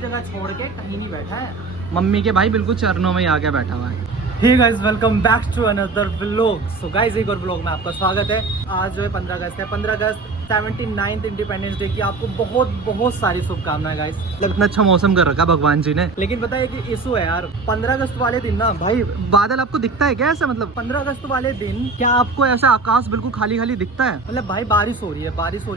भी जगह छोड़ के कहीं नहीं बैठा है, मम्मी के भाई बिल्कुल चरणों में ही आके बैठा हुआ है। Hey guys, welcome back to another vlog. So guys, एक और व्लॉग में आपका स्वागत है। आज जो है 15 अगस्त है। 15 अगस्त 79th इंडिपेंडेंस डे की आपको बहुत बहुत सारी शुभकामनाएं गाइस। इतना अच्छा मौसम कर रखा भगवान जी ने, लेकिन पता है कि इशू है यार। 15 अगस्त वाले दिन ना भाई बादल आपको दिखता है क्या ऐसा? मतलब 15 अगस्त वाले दिन क्या आपको ऐसा आकाश बिल्कुल खाली खाली दिखता है? मतलब भाई बारिश हो रही है,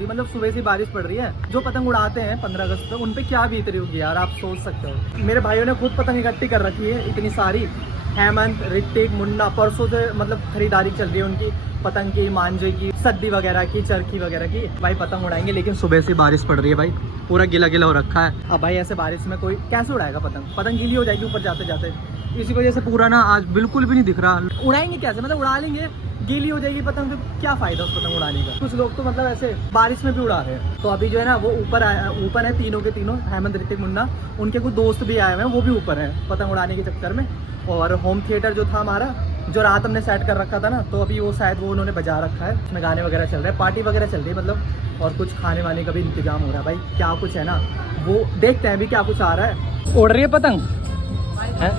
मतलब सुबह से बारिश पड़ रही है। जो पतंग उड़ाते हैं 15 अगस्त पे, उन पे क्या बीत रही होगी यार, आप सोच सकते हो। मेरे भाइयों ने खुद पतंग इकट्ठी कर रखी है इतनी सारी। हेमंत, ऋतिक, मुन्ना परसों से मतलब खरीदारी चल रही है उनकी पतंग की, मांझे की, सद्दी वगैरह की, चरखी वगैरह की। भाई पतंग उड़ाएंगे, लेकिन सुबह से बारिश पड़ रही है भाई, पूरा गीला गीला हो रखा है। अब भाई ऐसे बारिश में कोई कैसे उड़ाएगा पतंग? पतंग गीली हो जाएगी ऊपर जाते जाते। इसी वजह से पूरा ना आज बिल्कुल भी नहीं दिख रहा। उड़ाएंगे कैसे? मतलब उड़ा लेंगे, गीली हो जाएगी पतंग, तो क्या फायदा उस पतंग उड़ाने का? कुछ लोग तो मतलब ऐसे बारिश में भी उड़ा रहे हैं। तो अभी जो है ना वो ऊपर है, तीनों के तीनों, हेमंत, ऋतिक, मुन्ना। उनके कुछ दोस्त भी आए हुए हैं, वो भी ऊपर है पतंग उड़ाने के चक्कर में। और होम थिएटर जो था हमारा, जो रात हमने सेट कर रखा था ना, तो अभी वो शायद वो उन्होंने बजा रखा है। उसमें गाने वगैरह चल रहे हैं, पार्टी वगैरह चल रही है मतलब। और कुछ खाने वाने का भी इंतजाम हो रहा है भाई। क्या कुछ है ना, वो देखते हैं अभी क्या कुछ आ रहा है। उड़ रही है पतंग है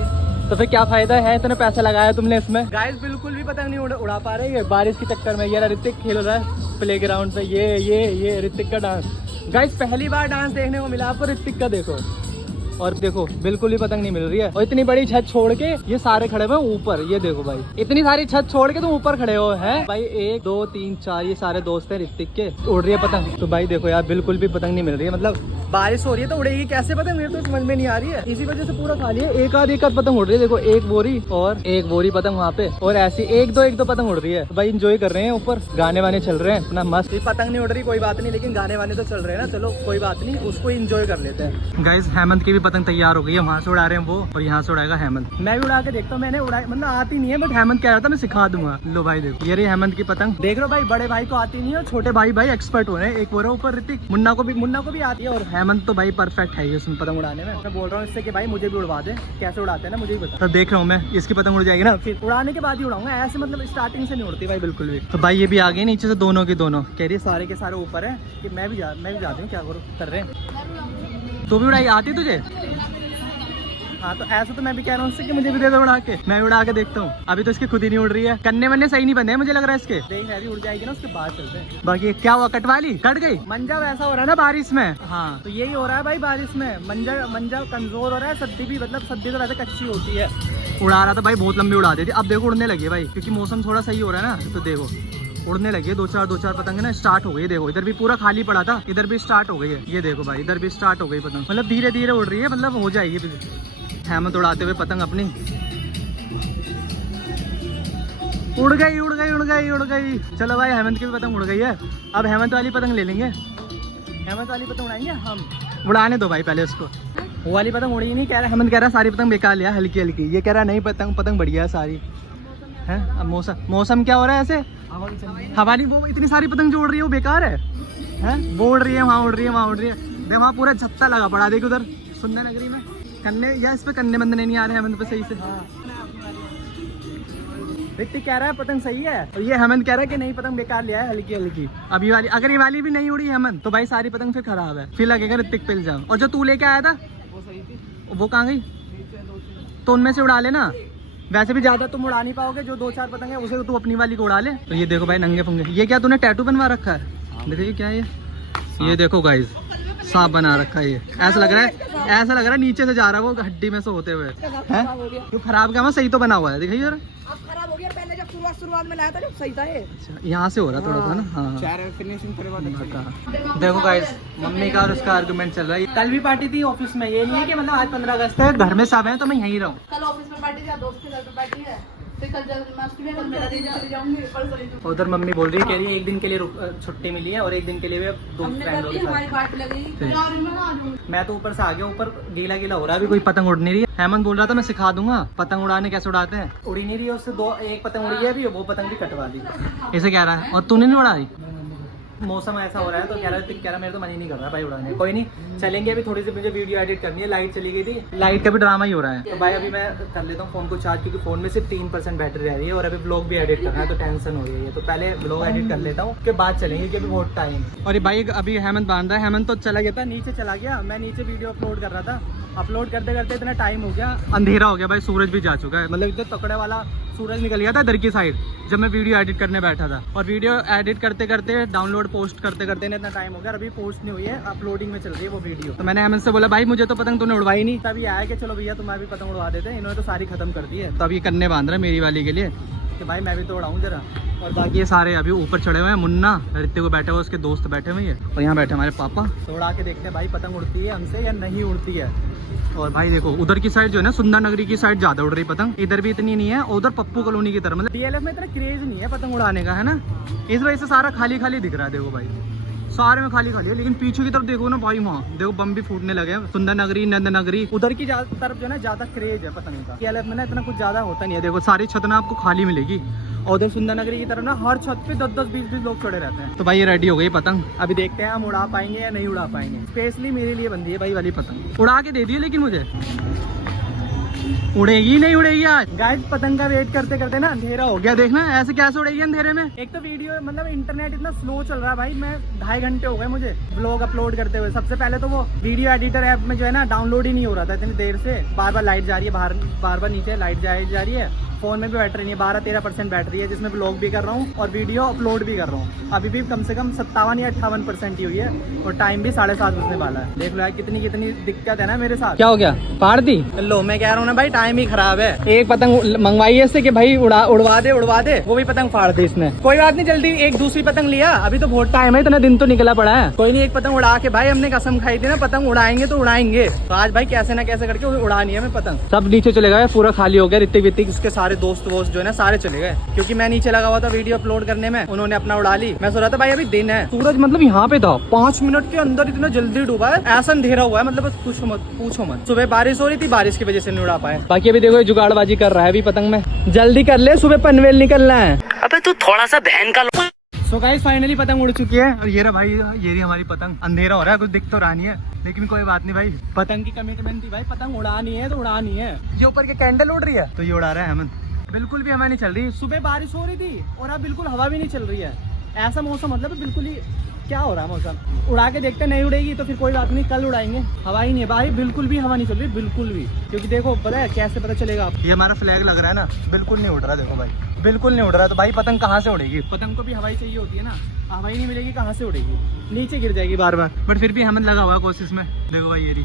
तो फिर क्या फायदा है, इतने पैसा लगाया तुमने इसमें। गाइस बिल्कुल भी पतंग नहीं उड़ा पा रहे हैं बारिश के चक्कर में। ये ऋतिक खेल रहा है प्ले ग्राउंड पे। ये ऋतिक का डांस। गाइस पहली बार डांस देखने को मिला आपको ऋतिक का, देखो। और देखो बिल्कुल ही पतंग नहीं मिल रही है। और इतनी बड़ी छत छोड़ के ये सारे खड़े हुए ऊपर। ये देखो भाई, इतनी सारी छत छोड़ के तुम ऊपर खड़े हो हैं भाई। 1 2 3 4 ये सारे दोस्त हैं ऋतिक के। उड़ रही है पतंग तो भाई देखो यार, बिल्कुल भी पतंग नहीं मिल रही है। मतलब बारिश हो रही है तो उड़ेगी कैसे पतंग, मेरे तो समझ में नहीं आ रही है। इसी वजह से पूरा खाली है। एक आध पतंग उड़ रही है, देखो एक बोरी और एक बोरी पतंग वहाँ पे। और ऐसी एक दो पतंग उड़ रही है। भाई इंजॉय कर रहे हैं ऊपर, गाने वाने चल रहे हैं अपना मस्त। पतंग नहीं उड़ रही कोई बात नहीं, लेकिन गाने वाने तो चल रहे हैं ना, चलो कोई बात नहीं, उसको इंजॉय कर लेते हैं। गाइस हेमंत की भी पतंग तैयार हो गई है, वहाँ से उड़ा रहे हैं वो, और यहाँ से उड़ाएगा हेमंत। मैं भी उड़ा के देखता हूँ। मैंने उड़ाई मतलब आती नहीं है, बट हेमंत कह रहा था मैं सिखा दूंगा। लो भाई देखो, ये रही हेमंत की पतंग। देख लो भाई, बड़े भाई को आती नहीं है और छोटे भाई एक्सपर्ट हो रहे हैं। एक हो रहा है ऊपर ऋतिक, मुन्ना को भी आती है। और हेमंत तो भाई परफेक्ट है इसमें पतंग उड़ाने में। मैं बोल रहा हूँ इससे कि भाई मुझे भी उड़वा दे, कैसे उड़ाते हैं ना मुझे भी बता। तो देख रहा हूँ मैं, इसकी पतंग उड़ जाएगी ना, फिर उड़ाने के बाद ही उड़ाऊंगा। ऐसे मतलब स्टार्टिंग से नहीं उड़ती भाई बिल्कुल भी। तो भाई ये भी आ गए नीचे से, दोनों की दोनों कह रही है सारे के सारे ऊपर है कि मैं भी जाती हूँ, क्या करूँ कर रहे हैं। तू भी उड़ाई आती तुझे? हाँ तो ऐसा तो मैं भी कह रहा हूँ उससे कि मुझे भी दे दो उड़ा के, मैं भी उड़ा के देखता हूँ। अभी तो इसकी खुद ही नहीं उड़ रही है, कन्ने वन्ने सही नहीं बंधे हैं मुझे लग रहा है इसके। देख अभी उड़ जाएगी ना उसके बाद चलते हैं। बाकी क्या हुआ, कटवाली कट गई? मंजा वैसा हो रहा है ना बारिश में। हाँ तो यही हो रहा है भाई बारिश में, मंजा कमजोर हो रहा है। सद्दी भी मतलब सद्दी तो वैसे कच्ची होती है। उड़ा रहा था भाई, बहुत लंबी उड़ा दी थी। अब देखो उड़ने लगी भाई, क्योंकि मौसम थोड़ा सही हो रहा है ना, तो देखो उड़ने लगी। दो चार पतंग ना स्टार्ट हो गई। देखो इधर भी पूरा खाली पड़ा था, इधर भी स्टार्ट हो गई है। ये देखो भाई, इधर भी स्टार्ट हो गई पतंग। मतलब धीरे धीरे उड़ रही है, मतलब हो जाएगी। हेमंत उड़ाते हुए पतंग अपनी उड़ गई। चलो भाई हेमंत की भी पतंग उड़ गई है। अब हेमंत वाली पतंग ले लेंगे, हेमंत वाली पतंग उड़ाएंगे हम। उड़ाने दो भाई पहले उसको। वो वाली पतंग उड़ी नहीं, कह रहा हेमंत, कह रहा सारी पतंग बेकार लिया, हल्की हल्की। ये कह रहा नहीं, पतंग बढ़िया है सारी है। अब मौसम क्या हो रहा है ऐसे, हवा नहीं। वो इतनी सारी पतंग जो उड़ रही है वो बेकार है। वो उड़ रही है, वहाँ उड़ रही है। देख वहाँ पूरा छत्ता लगा पड़ा, देख उधर सुंदर नगरी में कन्ने, या इस पे कन्ने बंधने नहीं आ रहे हेमंत पे सही से। ऋतिक कह रहा है पतंग सही है, और ये हेमंत कह रहा है कि नहीं पतंग बेकार लिया है, हल्की हल्की। अभी वाली, अगर ये वाली भी नहीं उड़ी हेमंत, तो भाई सारी पतंग फिर खराब है, फिर लगेगा ऋतिक पे इल्जाम। और जो तू लेके आया था वो सही थी, वो कहाँ गई? तो उनमें से उड़ा लेना। वैसे भी ज्यादा तुम उड़ा नहीं पाओगे, जो 2-4 पतंग है उसे तो तू अपनी वाली को उड़ा ले। तो ये देखो भाई नंगे फंगे, ये क्या तूने टैटू बनवा रखा है? देखिए क्या है ये देखो गाइस, सांप बना रखा है ये। ऐसा लग रहा है नीचे से जा रहा है वो हड्डी में से होते हुए। क्यों खराब क्या, सही तो बना हुआ है, दिखाइए जरा। खराब हो गया, पहले जब शुरुआत में लाया था जब सही था ये। अच्छा यहाँ से हो रहा थोड़ा सा ना। हाँ फिनिशिंग देखो गाइस, मम्मी का और उसका आर्गुमेंट चल रहा है। कल भी पार्टी थी ऑफिस में, ये नहीं है कि मतलब आज 15 अगस्त है घर में सब है तो मैं यहीं रहूँ। कल ऑफिस में पार्टी थी, दोस्त के घर पे पार्टी है, फिर कल मेरा चली जाऊंगी। उधर मम्मी बोल रही है, कह रही है 1 दिन के लिए छुट्टी मिली है और 1 दिन के लिए दोस्त फ्रेंड लोग। मैं तो ऊपर से आ गया, ऊपर गीला गीला हो रहा है, अभी कोई पतंग उड़ नहीं रही है। हेमंत बोल रहा था मैं सिखा दूंगा पतंग उड़ाने, कैसे उड़ाते हैं। उड़ी नहीं रही है उससे, 1 पतंग उड़ी है अभी, वो पतंग भी कटवा दी। ऐसे कह रहा है। और तूने नहीं उड़ा रही? मौसम ऐसा हो रहा है तो कह रहा मेरे तो मन ही नहीं कर रहा भाई उड़ाने। कोई नहीं, चलेंगे अभी। थोड़ी सी मुझे वीडियो एडिट करनी है, लाइट चली गई थी, लाइट का भी ड्रामा ही हो रहा है। तो भाई अभी मैं कर लेता हूँ फोन को चार्ज, क्योंकि फोन में सिर्फ 3% बैटरी रह रही है और अभी ब्लॉग भी एडिट करना है तो टेंशन हो रही है। तो पहले ब्लॉग एडिट कर लेता हूँ, उसके बाद चलेंगे क्योंकि बहुत टाइम। और भाई अभी हेमंत बांध रहा है, हेमंत तो चला गया था, नीचे चला गया। मैं नीचे वीडियो अपलोड कर रहा था, अपलोड करते करते इतना टाइम हो गया, अंधेरा हो गया भाई, सूरज भी जा चुका है। मतलब इतना तकड़े वाला सूरज निकल गया था इधर की साइड जब मैं वीडियो एडिट करने बैठा था। और वीडियो एडिट करते करते डाउनलोड पोस्ट करते करते इतना टाइम हो गया, अभी पोस्ट नहीं हुई है, अपलोडिंग में चल रही है वो वीडियो। तो मैंने हेमंत से बोला भाई मुझे तो पतंग तूने उड़वाई नहीं, तभी आया कि चलो भैया तुम्हारी भी पतंग उड़वा देते हैं। इन्होंने तो सारी खत्म कर दी है, तो अभी करने बांध रहा है मेरी वाली के लिए कि भाई मैं भी तो उड़ाऊँ जरा। और बाकी ये सारे अभी ऊपर चढ़े हुए हैं, मुन्ना रित्ते को बैठे हुए, उसके दोस्त बैठे हुए हैं और यहाँ बैठे हमारे पापा। तो उड़ा के देखते हैं भाई पतंग उड़ती है हमसे या नहीं उड़ती है। और भाई देखो उधर की साइड जो है ना, सुंदर नगरी की साइड ज्यादा उड़ रही पतंग, इधर भी इतनी नहीं है। उधर पप्पू कॉलोनी की तरफ, मतलब डीएलएफ में इतना क्रेज नहीं है पतंग उड़ाने का, है ना, इस वजह से सारा खाली खाली दिख रहा है। देखो भाई सारे में खाली खाली है, लेकिन पीछे की तरफ देखो ना भाई, वहाँ देखो बम भी फूटने लगे हैं। सुंदर नगरी, नंद नगरी, उधर की तरफ जो है ना ज्यादा क्रेज है पतंग का। डीएलएफ में ना इतना कुछ ज्यादा होता नहीं है। देखो सारी छत ना आपको खाली मिलेगी, और उधर सुंदर नगरी की तरफ ना हर छत पे 10-10, 20-20 लोग चढ़े रहते हैं। तो भाई ये रेडी हो गई पतंग, अभी देखते हैं हम उड़ा पाएंगे या नहीं उड़ा पाएंगे। स्पेशली मेरे लिए बंदी है भाई वाली पतंग, उड़ा के दे दिए, लेकिन मुझे उड़ेगी नहीं उड़ेगी आज। गाइस पतंग का वेट करते करते ना अंधेरा हो गया, देखना ऐसे कैसे उड़ेगी अंधेरे में। एक तो वीडियो मतलब इंटरनेट इतना स्लो चल रहा है भाई, मैं 2.5 घंटे हो गए मुझे ब्लॉग अपलोड करते हुए। सबसे पहले तो वो वीडियो एडिटर ऐप में जो है ना डाउनलोड ही नहीं हो रहा था इतनी देर से, बार बार लाइट जा रही है, बार बार नीचे लाइट जा रही है। फोन में भी बैटरी नहीं है, 12-13% बैटरी है, जिसमें ब्लॉग भी कर रहा हूँ और वीडियो अपलोड भी कर रहा हूँ। अभी भी कम से कम 57 या 58% ही हुई है और टाइम भी 7:30 बजने वाला है। देख लो यार कितनी दिक्कत है ना मेरे साथ। क्या हो गया, फाड़ दी? लो मैं कह रहा हूँ ना भाई, टाइम ही खराब है। एक पतंग मंगवाई है इससे कि भाई उड़वा दे, वो भी पतंग फाड़ दी इसने। कोई बात नहीं, जल्दी एक दूसरी पतंग लिया, अभी तो बहुत टाइम है, इतना दिन तो निकला पड़ा है। कोई नहीं, एक पतंग उड़ा के भाई हमने कसम खाई थी ना पतंग उड़ाएंगे तो उड़ाएंगे। तो आज भाई कैसे ना कैसे करके उड़ानी है हमें पतंग। सब नीचे चले गए, पूरा खाली हो गया, ऋतिक वितिक इसके सारे दोस्त वोस्त जो है ना सारे चले गए, क्योंकि मैं नीचे लगा हुआ था वीडियो अपलोड करने में, उन्होंने अपना उड़ा ली। मैं सोच रहा था भाई अभी दिन है, सूरज मतलब यहाँ पे था, 5 मिनट के अंदर इतना जल्दी डूबा है, ऐसा अंधेरा हुआ है मतलब बस पूछो मत। सुबह बारिश हो रही थी, बारिश की वजह से नहीं उड़ा पाए। बाकी अभी देखो जुगाड़बाजी कर रहा है अभी पतंग में, जल्दी कर ले, सुबह पनवेल निकलना है। अबे तू थोड़ा सा बहन का। सो गाइस फाइनली पतंग उड़ चुकी है और ये रहा भाई, ये रही हमारी पतंग। अंधेरा हो रहा है, कुछ दिख तो रहा नहीं है, लेकिन कोई बात नहीं भाई, पतंग की कमिटमेंट थी भाई, पतंग उड़ानी है तो उड़ानी है। ये ऊपर के कैंडल उड़ रही है तो ये उड़ा रहा है हेमंत। बिल्कुल भी हवा नहीं चल रही, सुबह बारिश हो रही थी और अब बिल्कुल हवा भी नहीं चल रही है। ऐसा मौसम मतलब बिल्कुल ही क्या हो रहा है मौसम। उड़ा के देखते नहीं उड़ेगी तो फिर कोई बात नहीं, कल उड़ाएंगे। हवा ही नहीं है भाई, बिल्कुल भी हवा नहीं चल रही, बिल्कुल भी। क्योंकि देखो पता है कैसे पता चलेगा, ये हमारा फ्लैग लग रहा है ना, बिल्कुल नहीं उड़ रहा। देखो भाई बिल्कुल नहीं उड़ रहा, तो भाई पतंग कहाँ से उड़ेगी? पतंग को भी हवाई चाहिए होती है ना, हवा ही नहीं मिलेगी कहाँ से उड़ेगी, नीचे गिर जाएगी बार बार। बट फिर भी हेमंत लगा हुआ है कोशिश में। देखो भाई ये रही,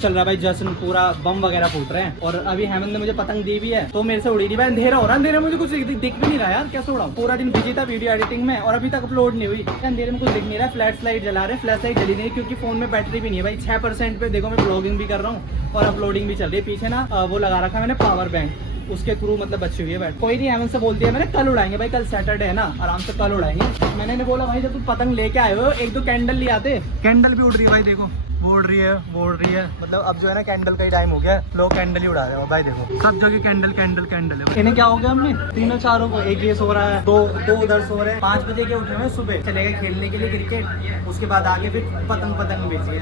चल रहा भाई जश्न, पूरा बम वगैरह फूट रहे हैं। और अभी हेमंत ने मुझे पतंग दी भी है तो मेरे से उड़ी नहीं भाई, अंधेरा हो रहा है, अंधेरे में मुझे कुछ दिख भी नहीं रहा यार, कैसे उड़ाऊं? पूरा दिन बिजी था वीडियो एडिटिंग में और अभी तक अपलोड नहीं हुई, अंधेरे में कुछ दिख नहीं रहा। फ्लैश लाइट जला रहे, फ्लैश लाइट जली नहीं क्योंकि फोन में बैटरी भी नहीं है भाई, 6% पे। देखो मैं ब्लॉगिंग भी कर रहा हूँ और अपलोडिंग भी चल रही है। पीछे ना वो लगा रखा मैंने पावर बैंक, उसके थ्रू मतलब बची हुई है बैट। कोई नहीं, हेमंत से बोल दिया मैंने, कल उड़ाएंगे भाई, कल सैटरडे है ना, आराम से कल उड़ाएंगे। मैंने बोला भाई जब तुम पतंग लेके आए हो 1-2 कैंडल ले आते। कैंडल भी उड़ रही है भाई, देखो वो उड़ रही है, वो उड़ रही है। मतलब अब जो है ना कैंडल का ही टाइम हो गया, लोग कैंडल ही उड़ा रहे हो भाई। देखो सब जगह कैंडल कैंडल कैंडल है। इन्हें क्या हो गया, हमने तीनों चारों को, एक ये सो रहा है, दो उधर सो रहे हैं। 5 बजे के उठे हुए सुबह, चले गए खेलने के लिए क्रिकेट, उसके बाद आगे फिर पतंग बेच गए।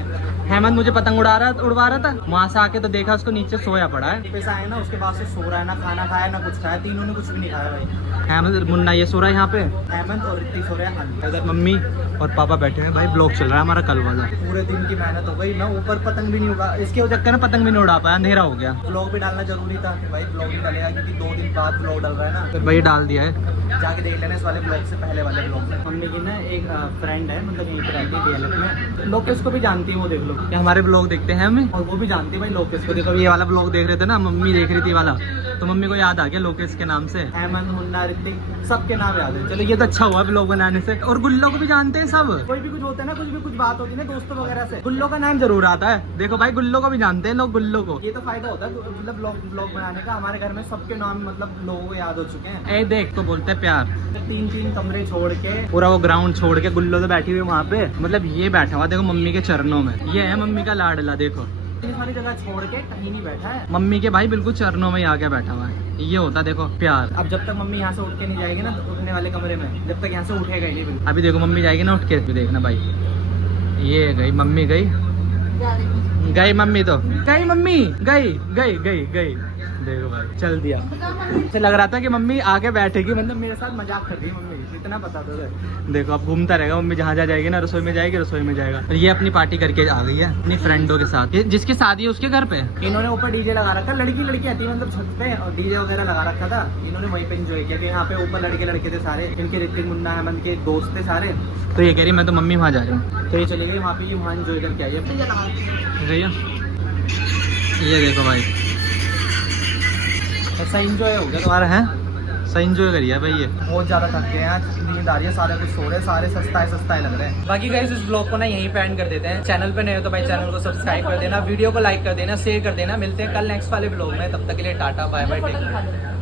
हेमंत मुझे पतंग उड़वा रहा था, वहाँ से आके तो देखा उसको नीचे सोया पड़ा है। पैसा आया ना, उसके बाद से सो रहा है, ना खाना खाया ना कुछ खाया, तीनों ने कुछ भी नहीं खाया भाई। हेमंत मुन्ना ये सो रहा है यहाँ पे, हेमंत और ऋतिक सो रहे हैं, इधर मम्मी और पापा बैठे हैं भाई। ब्लॉग चल रहा है हमारा कल वाला, पूरे दिन की मेहनत हो गई। मैं ऊपर पतंग भी नहीं उड़ा, इसके चक्कर में पतंग भी नहीं उड़ा पाया, अंधेरा हो गया। ब्लॉग भी डालना जरूरी था कि भाई ब्लॉग भी डालेगा, क्योंकि 2 दिन बाद ब्लॉग डाल रहा है ना, तो भाई डाल दिया है, जाके देख लेना इस वाले ब्लॉग से पहले वाले ब्लॉग में। मम्मी की ना एक फ्रेंड है, मतलब यहीं पे रहती है डीएलएफ में, लोकेश को भी जानती है वो, देख लो कि हमारे ब्लॉग देखते हैं हमें, और वो भी जानती है भाई लोकेश को। देखो ये वाला ब्लॉग देख रहे थे ना, मम्मी देख रही थी वाला, तो मम्मी को याद आ गया लोकेश के नाम से। हेमंत, मुन्ना, ऋतिक सबके नाम याद है। चलो ये तो अच्छा हुआ ब्लॉग बनाने से। और गुल्लो को भी जानते हैं सब, कोई भी कुछ होता है ना, कुछ बात होती है ना दोस्तों वगैरह से, गुल्लो का नाम जरूर आता है। देखो भाई गुल्लो को भी जानते हैं लोग, गुल्लो को। ये तो फायदा होता है मतलब ब्लॉग बनाने का, हमारे घर में सबके नाम मतलब लोगों को याद हो चुके हैं। ए देख तो बोलते हैं प्यार। 3 कमरे छोड़ के, पूरा वो ग्राउंड छोड़ के गुल्लो तो बैठी हुई वहाँ पे, मतलब ये बैठा हुआ देखो मम्मी के चरणों में। ये है मम्मी का लाडला, देखो इतनी सारी जगह छोड़ के कहीं नहीं बैठा है, मम्मी के भाई बिल्कुल चरणों में ही आके बैठा हुआ है। ये होता देखो प्यार। अब जब तक मम्मी यहाँ से उठ के नहीं जाएगी ना तो उठने वाले कमरे में, जब तक यहाँ से उठेगा ही नहीं बिल्कुल। अभी देखो मम्मी जाएगी ना उठ के, भी देखना भाई, ये गई मम्मी, गई मम्मी, तो गई मम्मी, गई देखो भाई चल दिया। तो लग रहा था कि मम्मी आके बैठेगी, मतलब मेरे साथ मजाक कर रही है मम्मी, इतना पता तो। देखो अब घूमता रहेगा मम्मी, जहाँ जाएगी ना रसोई में जाएगी, रसोई में जाएगा। और ये अपनी पार्टी करके आ गई है अपनी फ्रेंडों के साथ, जिसकी शादी है उसके घर पे। इन्होंने ऊपर डीजे लगा रखा, लड़की आती है मतलब छत पे, और डीजे वगैरह लगा रखा था। इन्होंने वहीं पे एंजॉय किया कि यहाँ पे ऊपर लड़के थे सारे, इनके ऋतिक मुन्ना हेमंत के दोस्त थे सारे। तो ये कह रही मैं तो मम्मी वहाँ जा रही हूँ, तो ये चली गई वहाँ पे, ये वहाँ एंजॉय करके आई है। ये देखो भाई ऐसा एंजॉय हो गया तुम्हारा है, सही एंजॉय करिए भाई। ये बहुत ज़्यादा थक गए हैं आज, नींद आ रही है, सारे कुछ सो रहे हैं, सारे सस्ता लग रहे हैं। बाकी गाइस इस ब्लॉग को ना यहीं पे एंड कर देते हैं। चैनल पे नए हो तो भाई चैनल को सब्सक्राइब कर देना, वीडियो को लाइक कर देना, शेयर कर देना। मिलते हैं कल नेक्स्ट वाले ब्लॉग में, तब तक के लिए tata bye bye, take care.